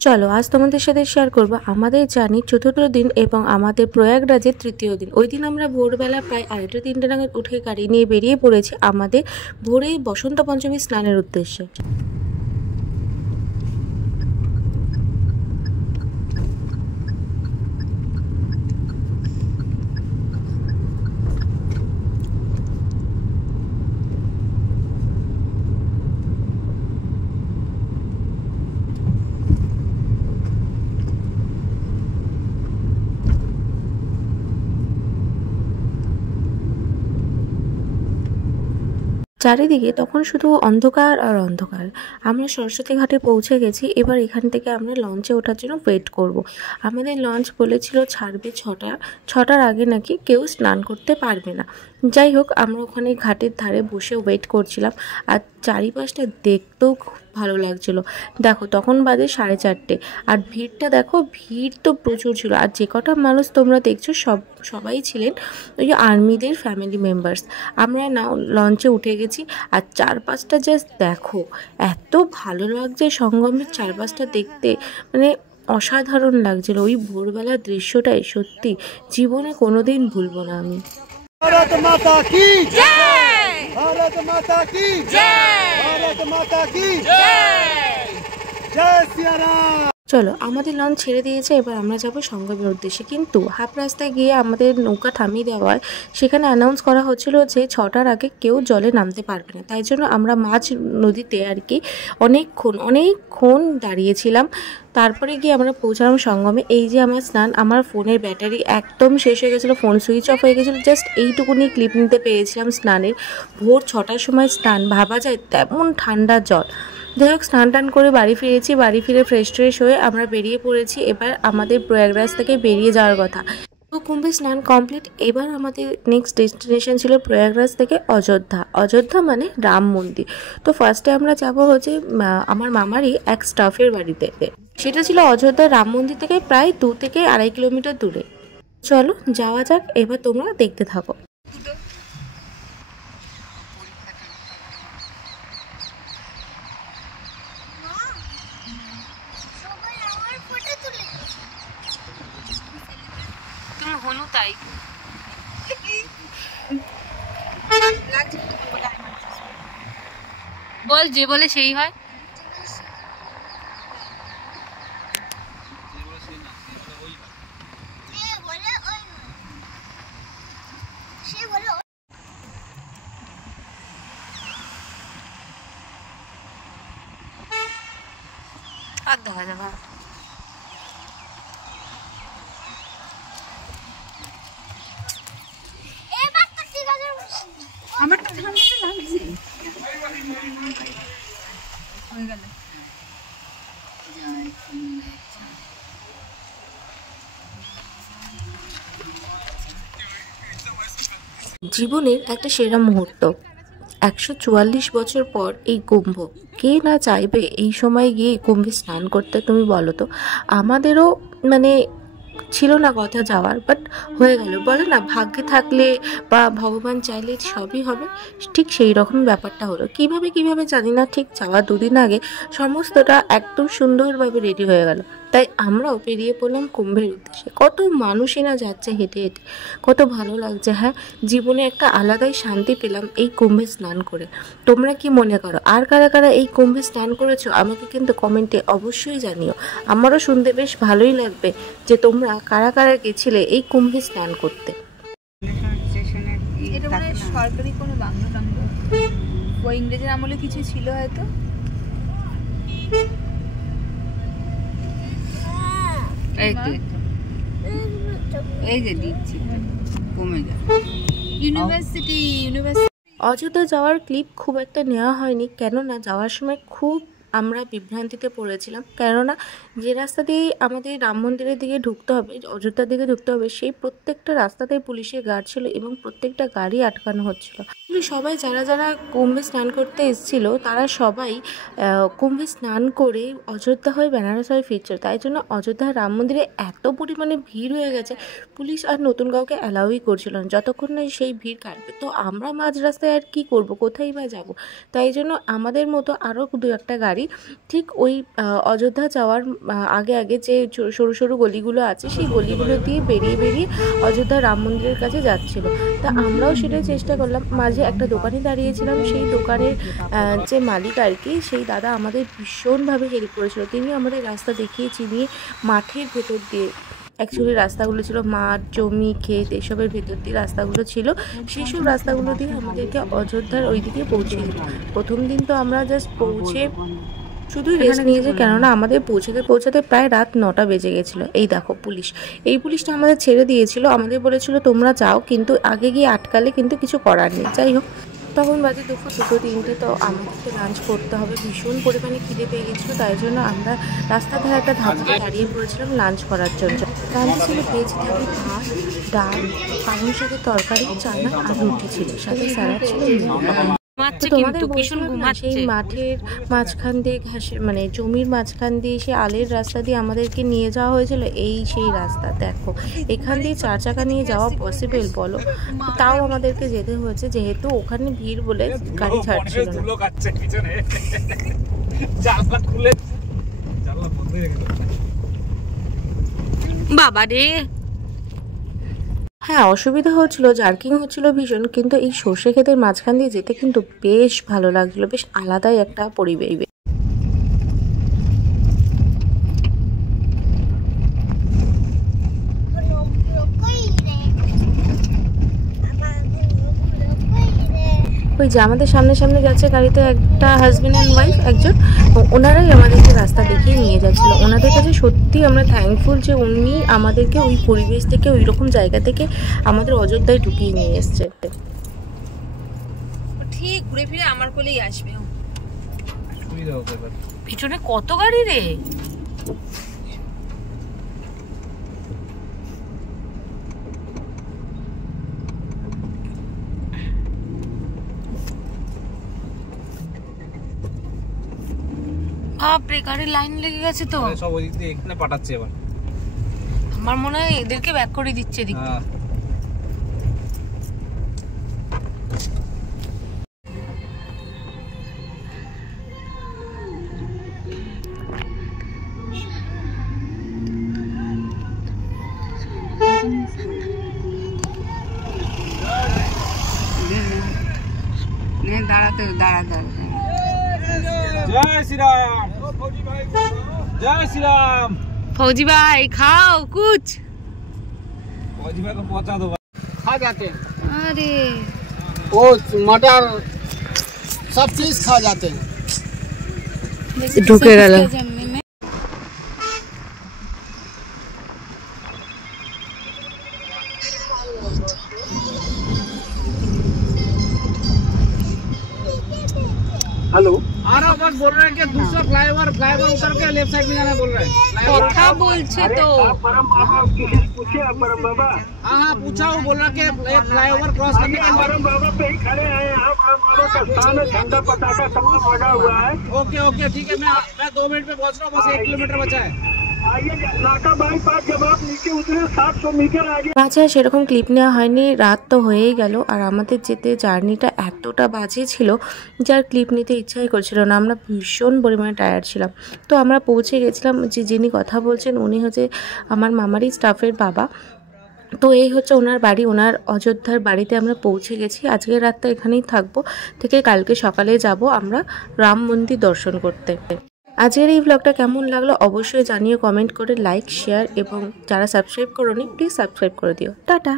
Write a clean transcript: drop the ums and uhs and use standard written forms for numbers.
চলো আজ তোমাদের সাথে শেয়ার করব আমাদের জার্নির চতুর্থ দিন এবং আমাদের প্রয়াগরাজের তৃতীয় দিন। ওই দিন আমরা ভোরবেলা প্রায় 2:30 নাগাদ উঠে গাড়ি নিয়ে বেরিয়ে পড়েছি আমাদের ভোরে বসন্ত পঞ্চমী স্নানের উদ্দেশ্যে। চারিদিকে তখন শুধু অন্ধকার আর অন্ধকার। আমরা সরস্বতী ঘাটে পৌঁছে গেছি। এবার এখান থেকে আমরা লঞ্চে ওঠার জন্য ওয়েট করব। আমাদের লঞ্চ বলেছিল ছাড়বে 6টার আগে নাকি কেউ স্নান করতে পারবে না। যাই হোক, আমরা ওখানে ঘাটের ধারে বসে ওয়েট করছিলাম আর চারিপাশটা দেখতেও খুব ভালো লাগছিলো। দেখো তখন বাজে 4:30 আর ভিড়টা দেখো, ভিড় তো প্রচুর ছিল। আর যে কটা মানুষ তোমরা দেখছো সবাই ছিলেন ওই আর্মিদের ফ্যামিলি মেম্বার্স। আমরা না লঞ্চে উঠে গেছি আর চারপাশটা জাস্ট দেখো, এত ভালো লাগছে সঙ্গমের চারপাশটা দেখতে, মানে অসাধারণ লাগছিল। ওই ভোরবেলার দৃশ্যটাই সত্যি জীবনে কোনোদিন ভুলবো না আমি। भारत माता की जय, भारत माता की जय, भारत माता की जय, जय सिया राम। চলো আমাদের লঞ্চ ছেড়ে দিয়েছে, এবার আমরা যাবো সঙ্গমের উদ্দেশ্যে। কিন্তু হাফ রাস্তায় গিয়ে আমাদের নৌকা থামিয়ে দেওয়ায় সেখানে অ্যানাউন্স করা হচ্ছিল যে 6টার আগে কেউ জলে নামতে পারবে না। তাই জন্য আমরা মাঝ নদীতে আর কি অনেকক্ষণ দাঁড়িয়েছিলাম। তারপরে গিয়ে আমরা পৌঁছালাম সঙ্গমে। এই যে আমার স্নান, আমার ফোনের ব্যাটারি একদম শেষ হয়ে গেছিলো, ফোন সুইচ অফ হয়ে গেছিলো। জাস্ট এইটুকুনি ক্লিপ নিতে পেরেছিলাম স্নানের। ভোর 6টার সময় স্নান, ভাবা যায় তেমন ঠান্ডা জল। যাই হোক, স্নান টান করে বাড়ি ফিরেছি। বাড়ি ফিরে ফ্রেশ হয়ে আমরা বেরিয়ে পড়েছি। এবার আমাদের প্রয়াগরাজ থেকে বেরিয়ে যাওয়ার কথা। তো কুম্ভে স্নান কমপ্লিট। এবার আমাদের নেক্সট ডেস্টিনেশন ছিল প্রয়াগরাজ থেকে অযোধ্যা মানে রাম মন্দির। তো ফার্স্টে আমরা যাবো হচ্ছে আমার মামারই এক স্টাফের বাড়িতে। সেটা ছিল অযোধ্যার রাম মন্দির থেকে প্রায় 2 থেকে 2.5 কিলোমিটার দূরে। চলো যাওয়া যাক, এবার তোমরা দেখতে থাকো। হনু তাই বল, যে বলে সেই হয়। আর দেখা যাবে আমার তো ঠান্ডা লাগছে হয়ে গেল। জীবনের একটা সেরা মুহূর্ত। 144 বছর পর এই কুম্ভ। কে না চাইবে এই সময় গিয়ে কুম্ভে স্নান করতে, তুমি বলো তো। আমাদেরও মানে ছিল না কথা যাওয়ার, বাট হয়ে গেল। বলে না ভাগ্যে থাকলে বা ভগবান চাইলে সবই হবে, ঠিক সেই রকম ব্যাপারটা হলো। কিভাবে জানি না, ঠিক যাওয়ার 2 দিন আগে সমস্তটা একদম সুন্দরভাবে রেডি হয়ে গেল। তাই আমরাও বেরিয়ে পড়লাম কুম্ভের উদ্দেশ্যে। কত মানুষই না যাচ্ছে হেঁটে হেঁটে, কত ভালো লাগছে। হ্যাঁ, জীবনে একটা আলাদাই শান্তি পেলাম এই কুম্ভে স্নান করে। তোমরা কি মনে করো, আর কারা এই কুম্ভে স্নান করেছো আমাকে কিন্তু কমেন্টে অবশ্যই জানিও। আমারও শুনতে বেশ ভালোই লাগবে যে তোমরা কারা গেছিলে এই কুম্ভে স্নান করতে। এটা মানে সরকারি কোনো বাংলা ওই ইংরেজের আমলে কিছু ছিল হয়তো। এই যে দিচ্ছি কমে যায় ইউনিভার্সিটি। অযোধ্যা যাওয়ার ক্লিপ খুব একটা নেওয়া হয়নি, কেননা যাওয়ার সময় খুব আমরা বিভ্রান্তিতে পড়েছিলাম। কেননা যে রাস্তা দিয়ে আমাদের রাম মন্দিরের দিকে ঢুকতে হবে, অযোধ্যার দিকে ঢুকতে হবে, সেই প্রত্যেকটা রাস্তাতেই পুলিশের গার্ড ছিল এবং প্রত্যেকটা গাড়ি আটকানো হচ্ছিল। সবাই যারা যারা কুম্ভে স্নান করতে এসেছিল তারা সবাই কুম্ভে স্নান করে অযোধ্যা হয়ে বেনারস হয়ে ফিরছিল। তাই জন্য অযোধ্যা রাম মন্দিরে এত পরিমাণে ভিড় হয়ে গেছে, পুলিশ আর নতুন কাউকে অ্যালাউই করছিল না যতক্ষণ না সেই ভিড় কাটবে। তো আমরা মাঝ রাস্তায় আর কি করব, কোথায় বা যাব? তাই জন্য আমাদের মতো আরও দু একটা গাড়ি ঠিক ওই অযোধ্যা যাওয়ার আগে আগে যে সরু সরু গলিগুলো আছে সেই গলিগুলো দিয়ে বেরিয়ে বেরিয়ে অযোধ্যা রাম মন্দিরের কাছে যাচ্ছিল। তা আমরাও সেটাই চেষ্টা করলাম। মাঝে একটা দোকানে দাঁড়িয়েছিলাম, সেই দোকানের যে মালিক আর কি, সেই দাদা আমাদের ভীষণভাবে হেল্প করেছিল। তিনি আমাদের রাস্তা দেখিয়ে চিনিয়ে মাঠের ভেতর দিয়ে, অ্যাকচুয়ালি রাস্তাগুলো ছিল মাঠ, জমি, ক্ষেত এসবের ভেতর দিয়ে রাস্তাগুলো ছিল, সেই সব রাস্তাগুলো দিয়ে আমাদেরকে অযোধ্যার ওই দিকে পৌঁছে দিল। প্রথম দিন তো আমরা জাস্ট পৌঁছে শুধুই রেস্ট নিয়েছে, কেননা আমাদের পৌঁছাতে প্রায় রাত 9টা বেজে গেছিলো। এই দেখো এই পুলিশটা আমাদের ছেড়ে দিয়েছিল, আমাদের বলেছিল তোমরা যাও, কিন্তু আগে গিয়ে আটকালে কিন্তু কিছু করার নেই। যাই হোক, তখন বাজে দুপুর 2-3টে। তো আমাদের তো লাঞ্চ করতে হবে, ভীষণ পরিমাণে খিদে পেয়ে গেছিলো। তাই জন্য আমরা রাস্তার ধারে একটা ধাবাতে দাঁড়িয়ে পড়েছিলাম লাঞ্চ করার জন্য। লাঞ্চে ছিল ভেজ থালি, ভাত, ডাল, পালং শাকের তরকারি, চানা আর রুটি ছিল, সাথে স্যালাড ছিল। তোমাদের সেই মাঠের মাঝখান দিয়ে ঘাসের মানে জমির মাঝখান দিয়ে সে আলের রাস্তা দিয়ে আমাদেরকে নিয়ে যাওয়া হয়েছিল। এই সেই রাস্তা দেখো, এখান দিয়ে 4 চাকা নিয়ে যাওয়া পসিবল বলো? তাও আমাদেরকে যেতে হয়েছে, যেহেতু ওখানে ভিড় বলে গাড়ি ছাড়ছিল না। বাবা রে, হ্যাঁ, অসুবিধা হচ্ছিল, জার্কিং হচ্ছিল ভীষণ, কিন্তু এই সর্ষে ক্ষেতের মাঝখান দিয়ে যেতে কিন্তু বেশ ভালো লাগছিল, বেশ আলাদাই একটা পরিবেশ। ওই যে আমাদের সামনে যাচ্ছে গাড়িতে একটা হাজব্যান্ড অ্যান্ড ওয়াইফ একজন, ওনারাই আমাদেরকে রাস্তা দেখিয়ে নিয়ে যাচ্ছিল। ওনাদের কাছে সত্যি আমরা থ্যাঙ্কফুল যে উনি আমাদেরকে ওই পরিবেশ থেকে, ওই রকম জায়গা থেকে আমাদের অযোধ্যায় ঢুকিয়ে নিয়ে এসছে। ঠিক ঘুরে ফিরে আমার কোলেই আসবে। পিছনে কত গাড়ি রে! বাপরে, গাড়ির লাইন লেগে গেছে তো। সব ওই দিক দিয়ে এখানে পাঠাচ্ছে এবার। আমার মনে হয় এদেরকে ব্যাক করে দিচ্ছে এদিক দিয়ে। দাঁড়াতে দাঁড়া। जय श्री राम, जय श्री राम। फौजी भाई खाओ कुछ। फौजी भाई को पहुंचा दो। खा जाते हैं अरे वो मटर सब चीज खा जाते हैं। ঢুকে গেল। हेलो, आ रहा बस बोल रहे हैं कि दूसरा फ्लाईओवर उतर के लेफ्ट साइड में जाना बोल रहे हैं। কথা বলছে তো। हाँ पूछा, वो बोल रहा कि फ्लाईओवर क्रॉस करने के बाद बाबा पे ही खड़े हैं यहाँ, में झंडा पताका सब कुछ लगा हुआ है। ओके ठीक है, मैं 2 मिनट में पहुँच रहा हूँ, बस 1 किलोमीटर बचा है। আচ্ছা, সেরকম ক্লিপ নেওয়া হয়নি, রাত তো হয়েই গেল, আর আমাদের যেতে জার্নিটা এতটা বাজে ছিল যার ক্লিপ নিতে ইচ্ছাই করছিল না। আমরা ভীষণ পরিমাণে টায়ার্ড ছিলাম। তো আমরা পৌঁছে গেছিলাম, যিনি কথা বলছেন উনি হচ্ছে আমার মামারই স্টাফের বাবা। তো এই হচ্ছে ওনার বাড়ি, ওনার অযোধ্যার বাড়িতে আমরা পৌঁছে গেছি। আজকের রাতটা এখানেই থাকবো, থেকে কালকে সকালে যাব আমরা রাম মন্দির দর্শন করতে। আজকের এই ব্লগটা কেমন লাগলো অবশ্যই জানিয়ে কমেন্ট করে লাইক, শেয়ার এবং যারা সাবস্ক্রাইব করোনি প্লিজ সাবস্ক্রাইব করে দিও। টাটা।